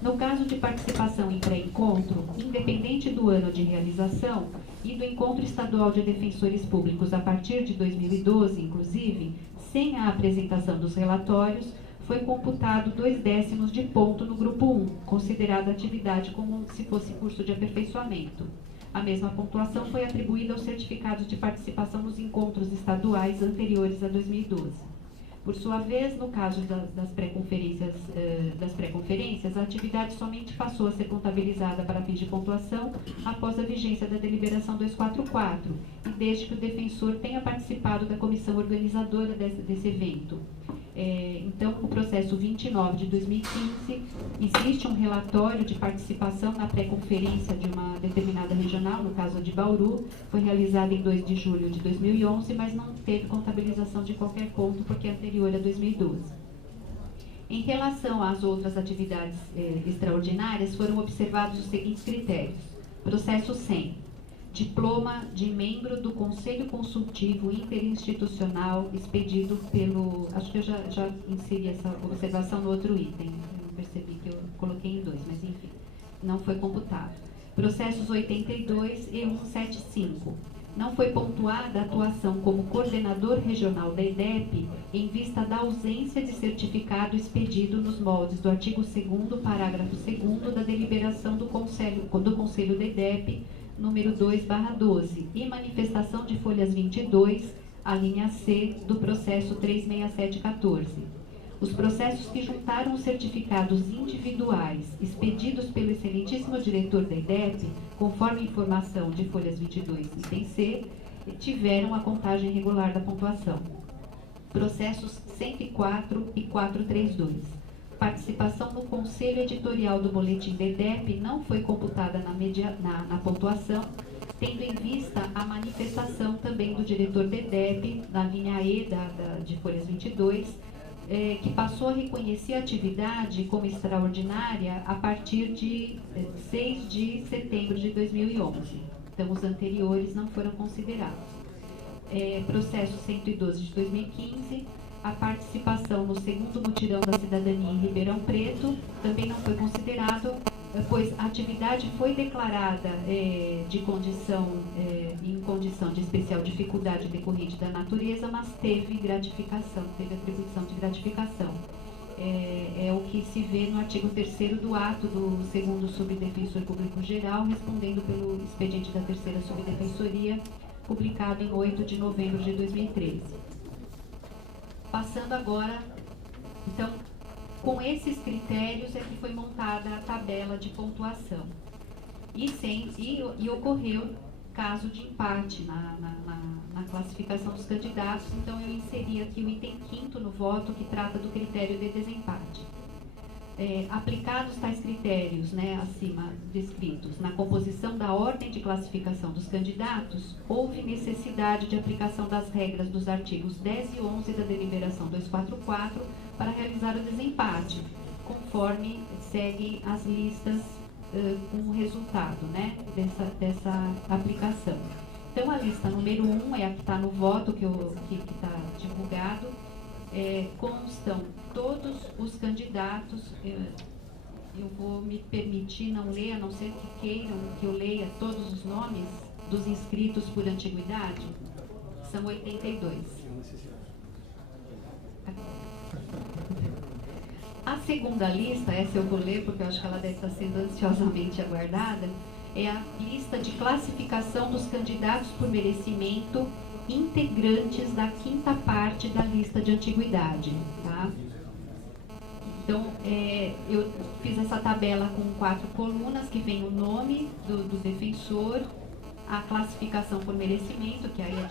No caso de participação em pré-encontro, independente do ano de realização e do Encontro Estadual de Defensores Públicos a partir de 2012, inclusive, sem a apresentação dos relatórios, foi computado 2/10 de ponto no grupo 1, considerada a atividade como se fosse curso de aperfeiçoamento. A mesma pontuação foi atribuída aos certificados de participação nos encontros estaduais anteriores a 2012. Por sua vez, no caso das pré-conferências, a atividade somente passou a ser contabilizada para fins de pontuação após a vigência da deliberação 244 e desde que o defensor tenha participado da comissão organizadora desse evento. Então, o processo 29 de 2015, existe um relatório de participação na pré-conferência de uma determinada regional, no caso de Bauru, foi realizado em 2 de julho de 2011, mas não teve contabilização de qualquer ponto, porque é anterior a 2012. Em relação às outras atividades extraordinárias, foram observados os seguintes critérios. Processo 100. Diploma de membro do Conselho Consultivo Interinstitucional expedido pelo... Acho que eu já inseri essa observação no outro item. Eu percebi que eu coloquei em 2, mas enfim, não foi computado. Processos 82 e 175. Não foi pontuada a atuação como coordenador regional da EDEP em vista da ausência de certificado expedido nos moldes do artigo 2º, parágrafo 2º da deliberação do Conselho da EDEP, número 2/12, e manifestação de folhas 22, a linha C, do processo 36714. Os processos que juntaram os certificados individuais expedidos pelo excelentíssimo diretor da EDEP, conforme informação de folhas 22 item C, tiveram a contagem regular da pontuação. Processos 104 e 432. Participação no Conselho Editorial do Boletim da EDEP não foi computada na pontuação, tendo em vista a manifestação também do diretor da EDEP, na linha E de folhas 22, que passou a reconhecer a atividade como extraordinária a partir de 6 de setembro de 2011. Então, os anteriores não foram considerados. Processo 112 de 2015. A participação no 2º mutirão da cidadania em Ribeirão Preto também não foi considerado, pois a atividade foi declarada em condição de especial dificuldade decorrente da natureza, mas teve gratificação, teve atribuição de gratificação. É o que se vê no artigo 3º do ato do 2º Subdefensor Público Geral, respondendo pelo expediente da 3ª Subdefensoria, publicado em 8 de novembro de 2013. Passando agora, então, com esses critérios é que foi montada a tabela de pontuação. E ocorreu caso de empate na classificação dos candidatos, então eu inseri aqui o item 5º no voto, que trata do critério de desempate. Aplicados tais critérios, acima descritos, na composição da ordem de classificação dos candidatos, houve necessidade de aplicação das regras dos artigos 10 e 11 da deliberação 244 para realizar o desempate, conforme segue as listas com o resultado dessa aplicação. Então, a lista número 1 é a que está no voto, que está divulgado. Constam todos os candidatos, eu vou me permitir não ler, a não ser que queiram que eu leia todos os nomes dos inscritos por antiguidade. São 82. A segunda lista, essa eu vou ler porque eu acho que ela deve estar sendo ansiosamente aguardada, é a lista de classificação dos candidatos por merecimento integrantes da 5ª parte da lista de antiguidade, tá? Então, eu fiz essa tabela com 4 colunas, que vem o nome do defensor, a classificação por merecimento, que aí é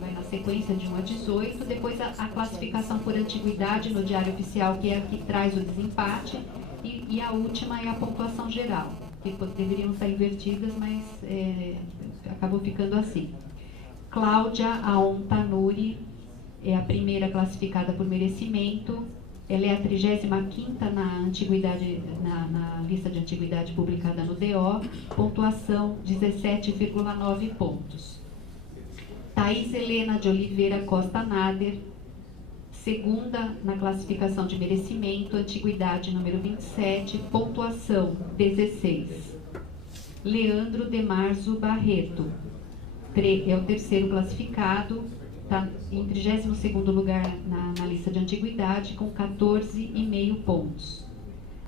vai na sequência de 1 a 18, depois a classificação por antiguidade no Diário Oficial, que é a que traz o desempate, e a última é a pontuação geral, que deveriam estar invertidas, mas acabou ficando assim. Cláudia Aon Tanuri é a primeira classificada por merecimento. Ela é a 35ª na lista de antiguidade publicada no DO, pontuação 17,9 pontos. Thaís Helena de Oliveira Costa Nader, segunda na classificação de merecimento, antiguidade número 27, pontuação 16. Leandro de Marzo Barreto, é o terceiro classificado, está em 32º lugar na lista de antiguidade, com 14,5 pontos.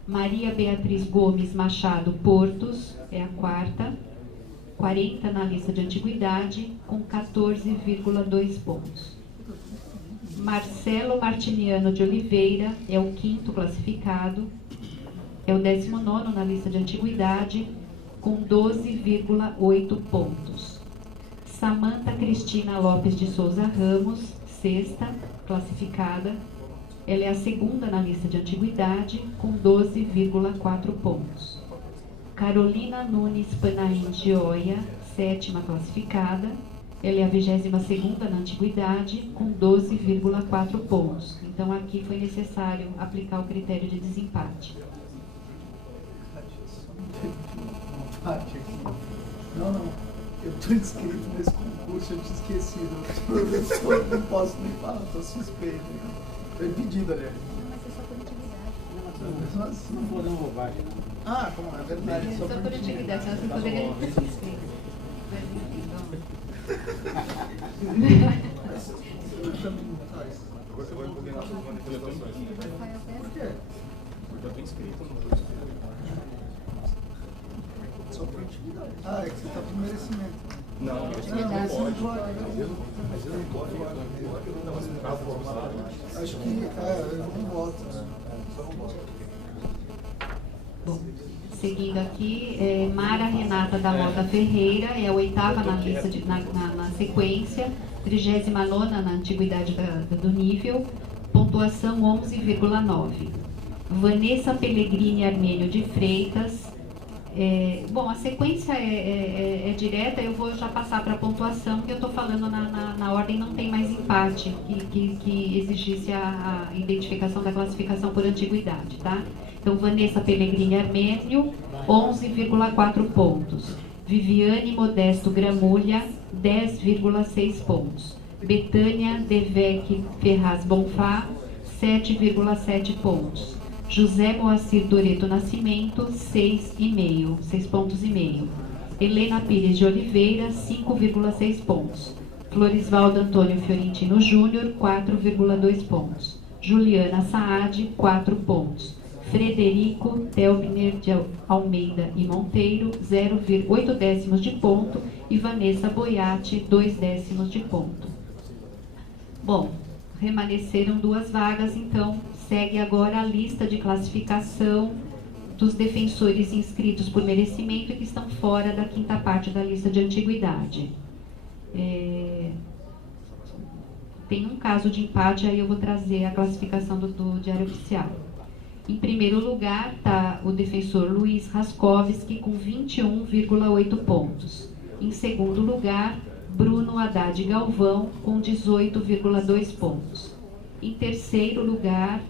Maria Beatriz Gomes Machado Portos é a quarta, 40 na lista de antiguidade, com 14,2 pontos. Marcelo Martiniano de Oliveira é o quinto classificado, é o 19º na lista de antiguidade, com 12,8 pontos. Samanta Cristina Lopes de Souza Ramos, sexta classificada, ela é a segunda na lista de antiguidade, com 12,4 pontos. Carolina Nunes Panaim de Oia, sétima classificada, ela é a 22ª na antiguidade, com 12,4 pontos. Então aqui foi necessário aplicar o critério de desempate. Não, eu estou inscrito nesse concurso, eu tinha esquecido. Eu não posso nem falar, estou suspeito. Foi pedido, aliás. Mas é só por antiguidade. Se não for não bobagem. Ah, como é verdade. É só por antiguidade, senão você poderia não ter se inscrito. Agora você vai combinar com as manifestações. Por quê? Porque eu tô inscrito, não tô inscrito. Só por antiguidade. Ah, é que você está por merecimento. Não, Antiguidade. não pode. Mas eu não pode. Não, mas no caso forçado. Acho que eu não voto. Só não voto. Bom, seguindo aqui, Mara Renata da Mota Ferreira, é a oitava na lista, na sequência, 39ª na antiguidade do nível, pontuação 11,9. Vanessa Pellegrini Armênio de Freitas, bom, a sequência é direta, eu vou já passar para a pontuação, que eu estou falando na ordem, não tem mais empate, que exigisse a identificação da classificação por antiguidade, tá? Então, Vanessa Pellegrini Armênio, 11,4 pontos. Viviane Modesto Gramulha, 10,6 pontos. Betânia Devec Ferraz Bonfá, 7,7 pontos. José Moacir Doreto Nascimento, 6,5 pontos. Helena Pires de Oliveira, 5,6 pontos. Florisvaldo Antônio Fiorentino Júnior, 4,2 pontos. Juliana Saad, 4 pontos. Frederico Telbiner de Almeida e Monteiro, 0,8 décimos de ponto. E Vanessa Boiati, 2 décimos de ponto. Bom, remanesceram 2 vagas, então segue agora a lista de classificação dos defensores inscritos por merecimento e que estão fora da 5ª parte da lista de antiguidade. Tem um caso de empate, aí eu vou trazer a classificação do Diário Oficial. Em primeiro lugar está o defensor Luiz Raskovski, com 21,8 pontos. Em segundo lugar, Bruno Haddad Galvão, com 18,2 pontos. Em terceiro lugar,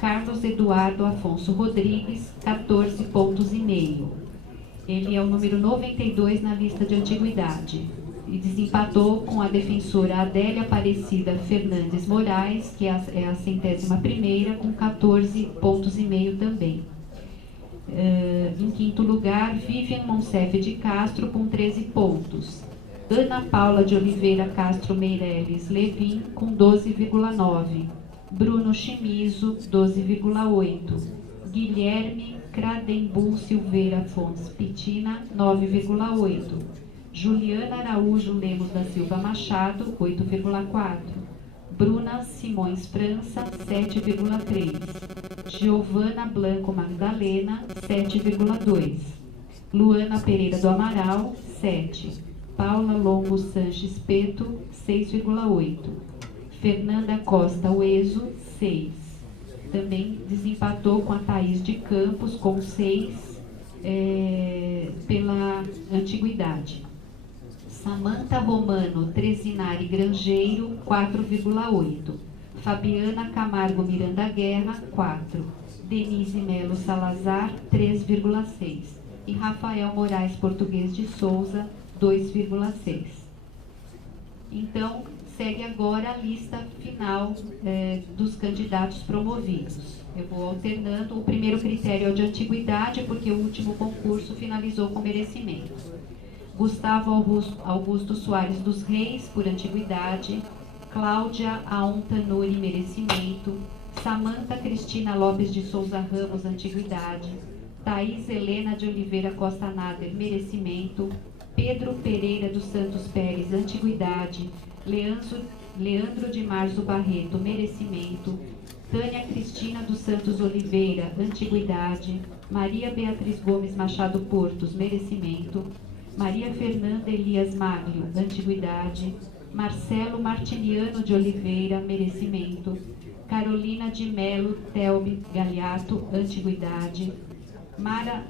Carlos Eduardo Afonso Rodrigues, 14,5 pontos. Ele é o número 92 na lista de antiguidade e desempatou com a defensora Adélia Aparecida Fernandes Moraes, que é a 101ª, com 14,5 pontos também. Em quinto lugar, Vivian Monsef de Castro, com 13 pontos. Ana Paula de Oliveira Castro Meireles Levin, com 12,9. Bruno Chimizo, 12,8. Guilherme Cradembu Silveira Fontes Pitina, 9,8. Juliana Araújo Lemos da Silva Machado, 8,4. Bruna Simões França, 7,3. Giovana Blanco Magdalena, 7,2. Luana Pereira do Amaral, 7. Paula Longo Sanches Peto, 6,8. Fernanda Costa Ueso, 6. Também desempatou com a Thaís de Campos, com 6, pela antiguidade. Samanta Romano Trezinari Grangeiro, 4,8. Fabiana Camargo Miranda Guerra, 4. Denise Melo Salazar, 3,6. E Rafael Moraes Português de Souza, 2,6. Então, segue agora a lista final dos candidatos promovidos. Eu vou alternando. O primeiro critério é o de antiguidade, porque o último concurso finalizou com merecimento. Gustavo Augusto Soares dos Reis, por antiguidade. Cláudia Aontanori, merecimento. Samanta Cristina Lopes de Souza Ramos, antiguidade. Thaís Helena de Oliveira Costa Nader, merecimento. Pedro Pereira dos Santos Pérez, antiguidade. Leandro de Marzo Barreto, merecimento. Tânia Cristina dos Santos Oliveira, antiguidade. Maria Beatriz Gomes Machado Portos, merecimento. Maria Fernanda Elias Maglio, antiguidade. Marcelo Martiniano de Oliveira, merecimento. Carolina de Melo Telbe Galiato, antiguidade. Mara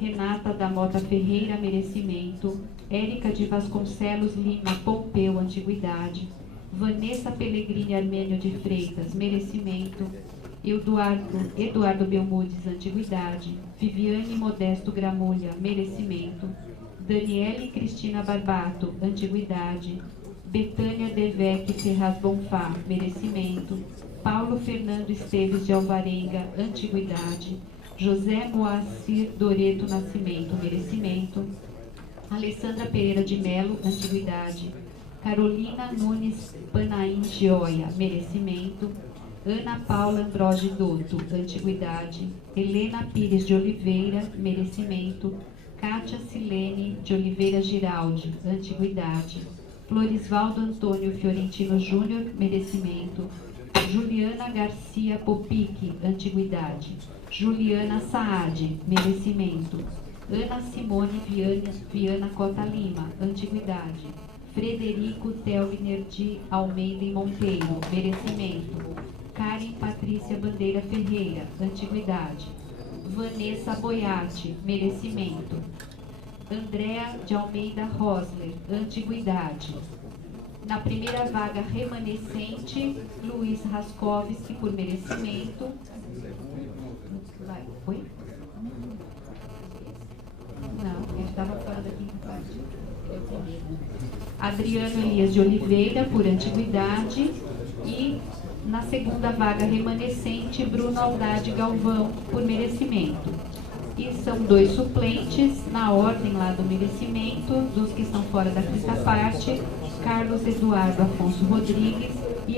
Renata da Mota Ferreira, merecimento. Érica de Vasconcelos Lima Pompeu, antiguidade. Vanessa Pellegrini Armênio de Freitas, merecimento. Eduardo Belmudes, antiguidade. Viviane Modesto Gramulha, merecimento. Daniele Cristina Barbato, antiguidade. Betânia Devec Ferraz Bonfá, merecimento. Paulo Fernando Esteves de Alvarenga, antiguidade. José Moacir Doreto Nascimento, merecimento. Alessandra Pereira de Melo, antiguidade. Carolina Nunes Panaim Gioia, merecimento. Ana Paula Androge Dotto, antiguidade. Helena Pires de Oliveira, merecimento. Cátia Silene de Oliveira Giraldi, antiguidade. Florisvaldo Antônio Fiorentino Júnior, merecimento. Juliana Garcia Popic, antiguidade. Juliana Saad, merecimento. Ana Simone Viana Cota Lima, antiguidade. Frederico Telviner de Almeida e Monteiro, merecimento. Karen Patrícia Bandeira Ferreira, antiguidade. Vanessa Boiati, merecimento. Andréa de Almeida Rosler, antiguidade. Na primeira vaga remanescente, Luiz Raskovski, por merecimento. Oi? Não, ele estava fora da quinta parte. Adriano Elias de Oliveira, por antiguidade. E na segunda vaga remanescente, Bruno Aldade Galvão, por merecimento. E são 2 suplentes, na ordem lá do merecimento, dos que estão fora da quinta parte, Carlos Eduardo Afonso Rodrigues e